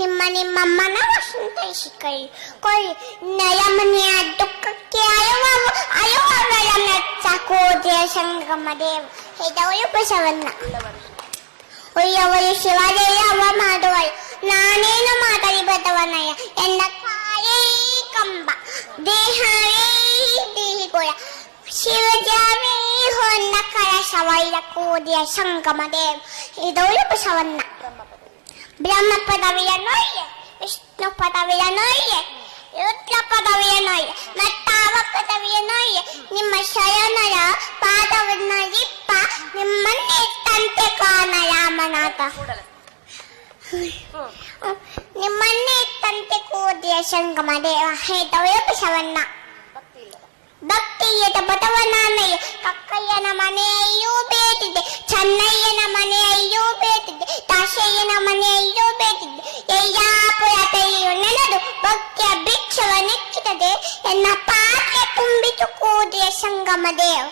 ನಿಮ್ಮ ನಿಮ್ಮಮ್ಮನ ಸಂತೈಸಿಕೊಳ್ಳಿ ಕೊಳ್ಳಿ ನಯಮನೆಯ ದುಃಖಕ್ಕೆ ಅಯುವಗಳ ಮೆಚ್ಚಕೋದೆಯ ಸಂಗಮ ದೇವ ಹೆದವಳು ಬಸವಣ್ಣ ಒಯ್ಯವಳು ಶಿವಜಯವ ಮಾಡುವಳು ನಾನೇನು ಮಾತಲಿ ಬದವನಯ್ಯ ಎನ್ನ ಕಾಯೇ ಕಂಬ ದೇಹವೇ ದೇಹಿಗೋಳ ಶಿವಜಾವೇ ಹೊನ್ನ ಕಳಶವೈಲ ಕೋದಿಯ ಸಂಗಮ ದೇವ ಹೆದವಳು ಬಸವಣ್ಣ ಬ್ರಹ್ಮ ಪದವಿಯ ನೋಯ್ಯೆ ವಿಷ್ಣು ಪದವಿಯ ನೋಯ್ಯೆ ರುದ್ರ ಪದವಿಯ ನೋಯ್ಯೆ ಮತ್ತಾವ ಪದವಿಯ ನೋಯ್ಯೆ ನಿಮ್ಮ ಶಯನಯ ಪಾದವನ್ನ ಇಪ್ಪ ನಿಮ್ಮನ್ನೇ ತಂತೆ ಕಾಣ ರಾಮನಾಥ ನಿಮ್ಮನ್ನೇ ತಂತೆ ಕೋದಿಯ ಸಂಗಮ ದೇವ ಹೇತವೇ ಬಸವಣ್ಣ ಭಕ್ತಿಯದ ಬಸವಣ್ಣನಯ್ಯ ಕಕ್ಕಯ್ಯನ ಮನೆಯೂ ಬೇಟಿದೆ ಚೆನ್ನಯ್ಯನ ಮನೆಯೂ ಬೇಟಿದೆ ದಾಸಯ್ಯನ ಮನೆಯೂ ಬೇಟಿದೆ ಯಯ್ಯಾಪುರ ತೆರೆಯು ನೆನೆದು ಭಕ್ತಿಯ ಭಿಕ್ಷವ ನೆಚ್ಚಿತದೆ ಎನ್ನ ಪಾತ್ರೆ ತುಂಬಿತು ಕೋದಿಯ ಸಂಗಮ ದೇವ